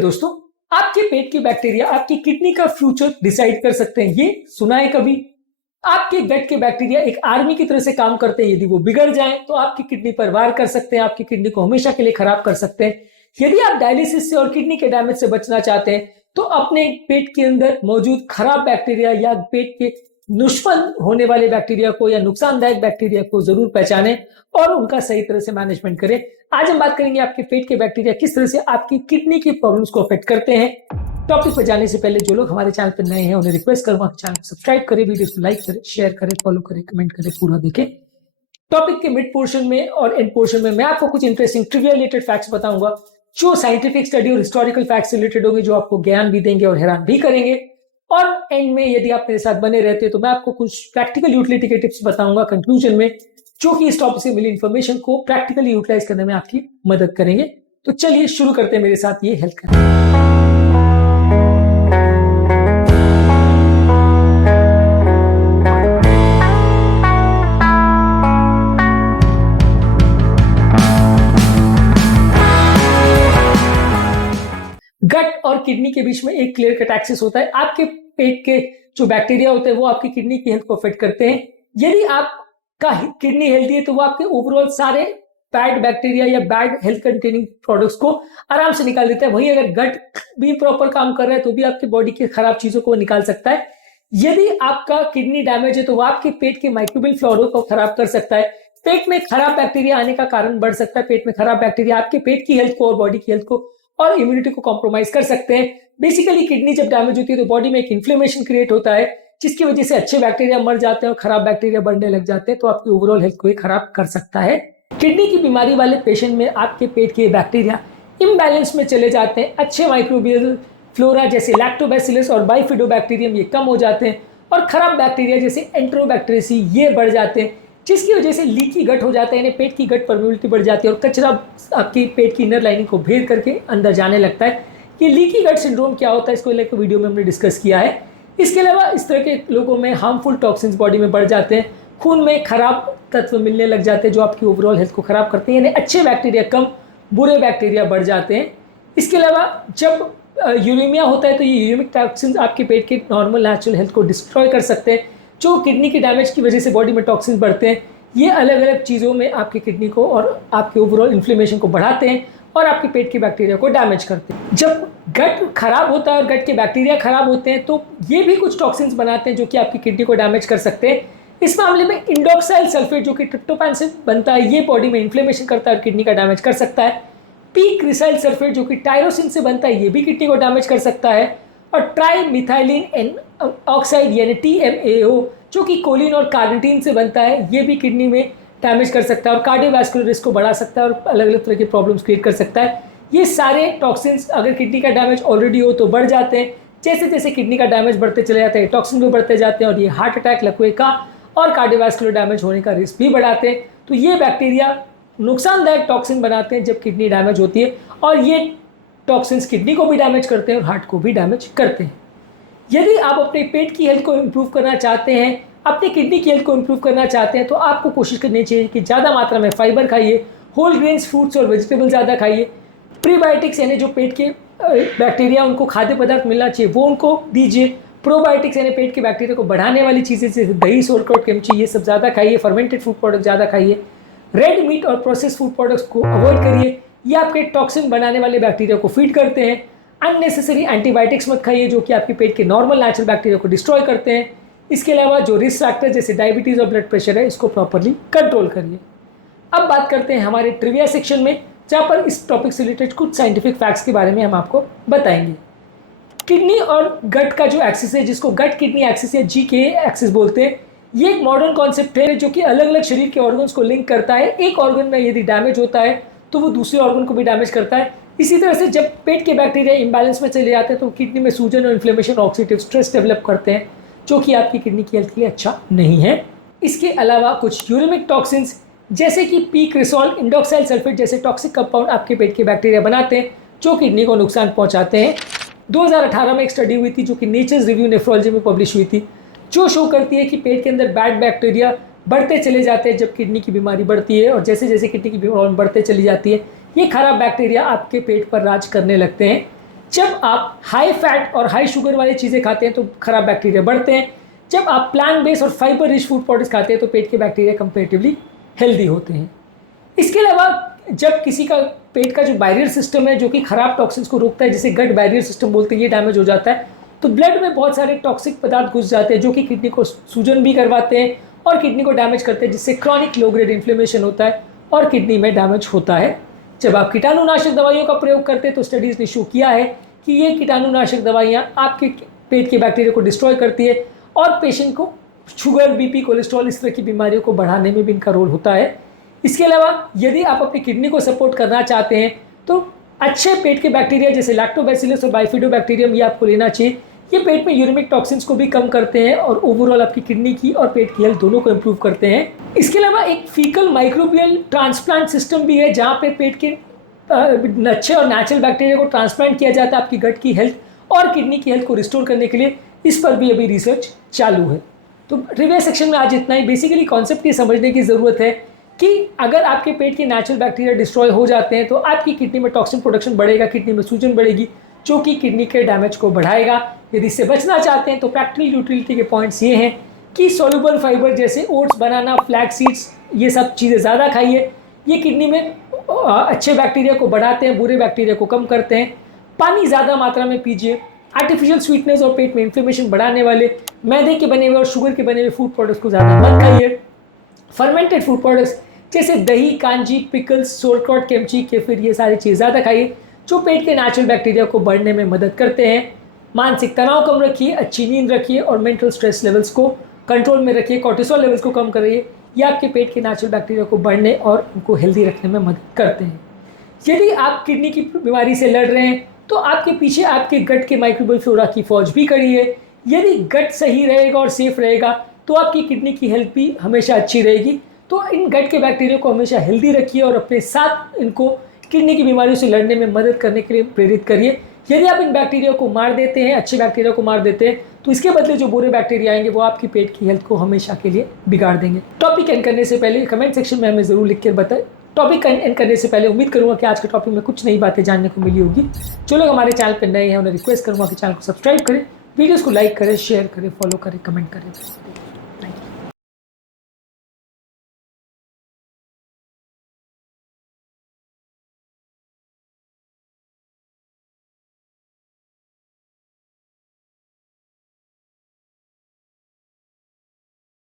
दोस्तों, आपके पेट के बैक्टीरिया आपकी किडनी का फ्यूचर डिसाइड कर सकते हैं। ये सुना है कभी? आपके गट के बैक्टीरिया एक आर्मी की तरह से काम करते हैं। यदि वो बिगड़ जाएं तो आपकी किडनी पर वार कर सकते हैं, आपकी किडनी को हमेशा के लिए खराब कर सकते हैं। यदि आप डायलिसिस से और किडनी के डैमेज से बचना चाहते हैं तो अपने पेट के अंदर मौजूद खराब बैक्टीरिया या पेट के दुश्मन होने वाले बैक्टीरिया को या नुकसानदायक बैक्टीरिया को जरूर पहचानें और उनका सही तरह से मैनेजमेंट करें। आज हम बात करेंगे आपके पेट के बैक्टीरिया किस तरह से आपकी किडनी की प्रॉब्लम्स को अफेक्ट करते हैं। टॉपिक पर जाने से पहले जो लोग हमारे चैनल पर नए हैं उन्हें रिक्वेस्ट करूंगा चैनल को सब्सक्राइब करें, वीडियो को लाइक करें, शेयर करें, फॉलो करें, कमेंट करें, पूरा देखें। टॉपिक के मिड पोर्शन में और एंड पोर्शन में मैं आपको कुछ इंटरेस्टिंग ट्रिविया रिलेटेड फैक्ट्स बताऊंगा जो साइंटिफिक स्टडी और हिस्टोरिकल फैक्ट्स रिलेटेड होंगे, जो आपको ज्ञान भी देंगे और हैरान भी करेंगे। और एंड में यदि आप मेरे साथ बने रहते हैं तो मैं आपको कुछ प्रैक्टिकल यूटिलिटी के टिप्स बताऊंगा कंक्लूजन में, जो कि इस टॉपिक से मिली इंफॉर्मेशन को प्रैक्टिकली यूटिलाइज करने में आपकी मदद करेंगे। तो चलिए शुरू करते हैं मेरे साथ ये हेल्थ करना। गट और किडनी के बीच में एक क्लियर कट एक्सिस होता है। आपके पेट के जो बैक्टीरिया होते हैं वो आपकी किडनी की हेल्थ को अफेक्ट करते हैं। यदि आपका किडनी हेल्दी है तो वो आपके ओवरऑल सारे बैड बैक्टीरिया या बैड हेल्थ कंटेनिंग प्रोडक्ट्स को आराम से निकाल देता है। वहीं अगर गट भी प्रॉपर काम कर रहा है तो भी आपके बॉडी की खराब चीजों को निकाल सकता है। यदि आपका किडनी डैमेज है तो वो आपके पेट के माइक्रोबियल फ्लोरा को खराब कर सकता है। पेट में खराब बैक्टीरिया आने का कारण बढ़ सकता है। पेट में खराब बैक्टीरिया आपके पेट की हेल्थ को और बॉडी की हेल्थ को और इम्यूनिटी को कॉम्प्रोमाइज कर सकते हैं। बेसिकली किडनी जब डैमेज होती है तो बॉडी में एक इन्फ्लेमेशन क्रिएट होता है, जिसकी वजह से अच्छे बैक्टीरिया मर जाते हैं और खराब बैक्टीरिया बढ़ने लग जाते हैं, तो आपकी ओवरऑल हेल्थ को ही खराब कर सकता है। किडनी की बीमारी वाले पेशेंट में आपके पेट के बैक्टीरिया इम्बैलेंस में चले जाते हैं। अच्छे माइक्रोबियल फ्लोरा जैसे लैक्टोबैसिलस और बाइफिडोबैक्टीरियम ये कम हो जाते हैं और खराब बैक्टीरिया जैसे एंटेरोबैक्टीरियसी ये बढ़ जाते हैं, जिसकी वजह से लीकी गट हो जाता है, यानी पेट की गट परमेबिलिटी बढ़ जाती है और कचरा आपकी पेट की इनर लाइनिंग को भेद करके अंदर जाने लगता है। ये लीकी गट सिंड्रोम क्या होता है इसको लेकर वीडियो में हमने डिस्कस किया है। इसके अलावा इस तरह के लोगों में हार्मफुल टॉक्सिन्स बॉडी में बढ़ जाते हैं, खून में खराब तत्व मिलने लग जाते हैं जो आपकी ओवरऑल हेल्थ को खराब करते हैं, यानी अच्छे बैक्टीरिया कम, बुरे बैक्टीरिया बढ़ जाते हैं। इसके अलावा जब यूरेमिया होता है तो ये यूरेमिक टॉक्सिन्स आपके पेट के नॉर्मल नेचुरल हेल्थ को डिस्ट्रॉय कर सकते हैं। जो किडनी की डैमेज की वजह से बॉडी में टॉक्सिन्स बढ़ते हैं, ये अलग अलग चीज़ों में आपकी किडनी को और आपके ओवरऑल इन्फ्लेमेशन को बढ़ाते हैं और आपके पेट के बैक्टीरिया को डैमेज करते हैं। जब गट खराब होता है और गट के बैक्टीरिया खराब होते हैं तो ये भी कुछ टॉक्सिन्स बनाते हैं जो कि आपकी किडनी को डैमेज कर सकते हैं। इस मामले में इंडोक्साइल सल्फेट जो कि ट्रिप्टोफैन से बनता है, ये बॉडी में इन्फ्लेमेशन करता है और किडनी का डैमेज कर सकता है। पी क्रिसाइल सल्फेट जो कि टायरोसिन से बनता है, ये भी किडनी को डैमेज कर सकता है। और ट्राई मिथाइलिन एन ऑक्साइड यानी TMAO जो कि कोलिन और कार्निटीन से बनता है, ये भी किडनी में डैमेज कर सकता है और कार्डियोवैस्कुलर रिस्क को बढ़ा सकता है और अलग अलग तरह की प्रॉब्लम्स क्रिएट कर सकता है। ये सारे टॉक्सिन्स अगर किडनी का डैमेज ऑलरेडी हो तो बढ़ जाते हैं। जैसे जैसे किडनी का डैमेज बढ़ते चले जाते हैं, टॉक्सिन भी बढ़ते जाते हैं और ये हार्ट अटैक, लकवे का और कार्डियोवैस्कुलर डैमेज होने का रिस्क भी बढ़ाते हैं। तो ये बैक्टीरिया नुकसानदायक टॉक्सिन बनाते हैं जब किडनी डैमेज होती है और ये टॉक्सिन्स किडनी को भी डैमेज करते हैं और हार्ट को भी डैमेज करते हैं। यदि आप अपने पेट की हेल्थ को इम्प्रूव करना चाहते हैं, अपनी किडनी की हेल्थ को इम्प्रूव करना चाहते हैं, तो आपको कोशिश करनी चाहिए कि ज़्यादा मात्रा में फाइबर खाइए, होल ग्रेन्स, फ्रूट्स और वेजिटेबल ज़्यादा खाइए। प्रीबायोटिक्स यानी जो पेट के बैक्टीरिया उनको खाद्य पदार्थ मिलना चाहिए वो उनको दीजिए। प्रोबायोटिक्स यानी पेट के बैक्टीरिया को बढ़ाने वाली चीज़ें जैसे दही, सोरखौट, किमची ये सब ज़्यादा खाइए। फर्मेंटेड फूड प्रोडक्ट ज़्यादा खाइए। रेड मीट और प्रोसेस फूड प्रोडक्ट्स को अवॉइड करिए, ये आपके टॉक्सिन बनाने वाले बैक्टीरिया को फीड करते हैं। अननेसेसरी एंटीबायोटिक्स मत खाइए जो कि आपके पेट के नॉर्मल नेचुरल बैक्टीरिया को डिस्ट्रॉय करते हैं। इसके अलावा जो रिस्क फैक्टर जैसे डायबिटीज़ और ब्लड प्रेशर है, इसको प्रॉपरली कंट्रोल करिए। अब बात करते हैं हमारे ट्रिविया सेक्शन में, जहाँ पर इस टॉपिक से रिलेटेड कुछ साइंटिफिक फैक्ट्स के बारे में हम आपको बताएंगे। किडनी और गट का जो एक्सिस है, जिसको गट किडनी एक्सिस या GK एक्सिस बोलते हैं, ये एक मॉडर्न कॉन्सेप्ट है जो कि अलग अलग शरीर के ऑर्गन्स को लिंक करता है। एक ऑर्गन में यदि डैमेज होता है तो वो दूसरे ऑर्गन को भी डैमेज करता है। इसी तरह से जब पेट के बैक्टीरिया इम्बैलेंस में चले जाते हैं तो किडनी में सूजन और इन्फ्लेमेशन, ऑक्सीडेटिव स्ट्रेस डेवलप करते हैं, जो कि आपकी किडनी की हेल्थ के लिए अच्छा नहीं है। इसके अलावा कुछ यूरेमिक टॉक्सिन्स जैसे कि पी क्रिसॉल, इंडोक्साइल सल्फेट जैसे टॉक्सिक कंपाउंड आपके पेट के बैक्टीरिया बनाते हैं जो किडनी को नुकसान पहुंचाते हैं। 2018 में एक स्टडी हुई थी जो कि नेचर्स रिव्यू नेफ्रोलॉजी में पब्लिश हुई थी, जो शो करती है कि पेट के अंदर बैड बैक्टीरिया बढ़ते चले जाते हैं जब किडनी की बीमारी बढ़ती है और जैसे जैसे किडनी की बीमारी बढ़ते चली जाती है ये खराब बैक्टीरिया आपके पेट पर राज करने लगते हैं। जब आप हाई फैट और हाई शुगर वाली चीज़ें खाते हैं तो खराब बैक्टीरिया बढ़ते हैं। जब आप प्लांट बेस्ड और फाइबर रिच फूड प्रोडक्ट्स खाते हैं तो पेट के बैक्टीरिया कंपेरेटिवली हेल्दी होते हैं। इसके अलावा जब किसी का पेट का जो बैरियर सिस्टम है जो कि खराब टॉक्सिन्स को रोकता है, जिसे गट बैरियर सिस्टम बोलते हैं, ये डैमेज हो जाता है तो ब्लड में बहुत सारे टॉक्सिक पदार्थ घुस जाते हैं जो कि किडनी को सूजन भी करवाते हैं और किडनी को डैमेज करते हैं, जिससे क्रॉनिक लो ग्रेड इन्फ्लेमेशन होता है और किडनी में डैमेज होता है। जब आप कीटाणुनाशक दवाइयों का प्रयोग करते हैं तो स्टडीज़ ने शो किया है कि ये कीटाणुनाशक दवाइयाँ आपके पेट के बैक्टीरिया को डिस्ट्रॉय करती है और पेशेंट को शुगर, बीपी, कोलेस्ट्रॉल इस तरह की बीमारियों को बढ़ाने में भी इनका रोल होता है। इसके अलावा यदि आप अपनी किडनी को सपोर्ट करना चाहते हैं तो अच्छे पेट के बैक्टीरिया जैसे लैक्टोबैसिलस और बाइफिडोबैक्टीरियम ये आपको लेना चाहिए। ये पेट में यूरिमिक टॉक्सिन्स को भी कम करते हैं और ओवरऑल आपकी किडनी की और पेट की हेल्थ दोनों को इम्प्रूव करते हैं। इसके अलावा एक फीकल माइक्रोबियल ट्रांसप्लांट सिस्टम भी है जहाँ पे पेट के अच्छे और नेचुरल बैक्टीरिया को ट्रांसप्लांट किया जाता है आपकी गट की हेल्थ और किडनी की हेल्थ को रिस्टोर करने के लिए। इस पर भी अभी रिसर्च चालू है। तो ट्रिविया सेक्शन में आज इतना ही। बेसिकली कॉन्सेप्ट ये समझने की ज़रूरत है कि अगर आपके पेट के नेचुरल बैक्टीरिया डिस्ट्रॉय हो जाते हैं तो आपकी किडनी में टॉक्सिन प्रोडक्शन बढ़ेगा, किडनी में सूजन बढ़ेगी जो कि किडनी के डैमेज को बढ़ाएगा। यदि इससे बचना चाहते हैं तो प्रैक्टिकल यूटिलिटी के पॉइंट्स ये हैं कि सॉल्युबल फाइबर जैसे ओट्स, बनाना, फ्लैक्स सीड्स ये सब चीज़ें ज़्यादा खाइए। ये किडनी में अच्छे बैक्टीरिया को बढ़ाते हैं, बुरे बैक्टीरिया को कम करते हैं। पानी ज़्यादा मात्रा में पीजिए। आर्टिफिशियल स्वीटनेस और पेट में इन्फ्लेमेशन बढ़ाने वाले मैदे के बने हुए और शुगर के बने हुए फूड प्रोडक्ट्स को ज़्यादा मत खाइए। फर्मेंटेड फूड प्रोडक्ट्स जैसे दही, कांजी, पिकल्स, सोरक्रॉट, किमची, केफिर ये सारी चीज़ ज़्यादा खाइए जो पेट के नेचुरल बैक्टीरिया को बढ़ने में मदद करते हैं। मानसिक तनाव कम रखिए, अच्छी नींद रखिए और मेंटल स्ट्रेस लेवल्स को कंट्रोल में रखिए, कॉर्टिसोल लेवल्स को कम करिए। ये आपके पेट के नेचुरल बैक्टीरिया को बढ़ने और उनको हेल्दी रखने में मदद करते हैं। यदि आप किडनी की बीमारी से लड़ रहे हैं तो आपके पीछे आपके गट के माइक्रोबियल फ्लोरा की फौज भी खड़ी है। यदि गट सही रहेगा और सेफ रहेगा तो आपकी किडनी की हेल्थ भी हमेशा अच्छी रहेगी। तो इन गट के बैक्टीरिया को हमेशा हेल्दी रखिए और अपने साथ इनको किडनी की बीमारियों से लड़ने में मदद करने के लिए प्रेरित करिए। यदि आप इन बैक्टीरिया को मार देते हैं, अच्छे बैक्टीरिया को मार देते हैं, तो इसके बदले जो बुरे बैक्टीरिया आएंगे वो आपकी पेट की हेल्थ को हमेशा के लिए बिगाड़ देंगे। टॉपिक एंड करने से पहले कमेंट सेक्शन में हमें ज़रूर लिख कर बताएं। टॉपिक एंड करने से पहले उम्मीद करूंगा कि आज के टॉपिक में कुछ नई बातें जानने को मिली होगी। जो लोग हमारे चैनल पर नए हैं उन्हें रिक्वेस्ट करूंगा कि चैनल को सब्सक्राइब करें, वीडियोज़ को लाइक करें, शेयर करें, फॉलो करें, कमेंट करें।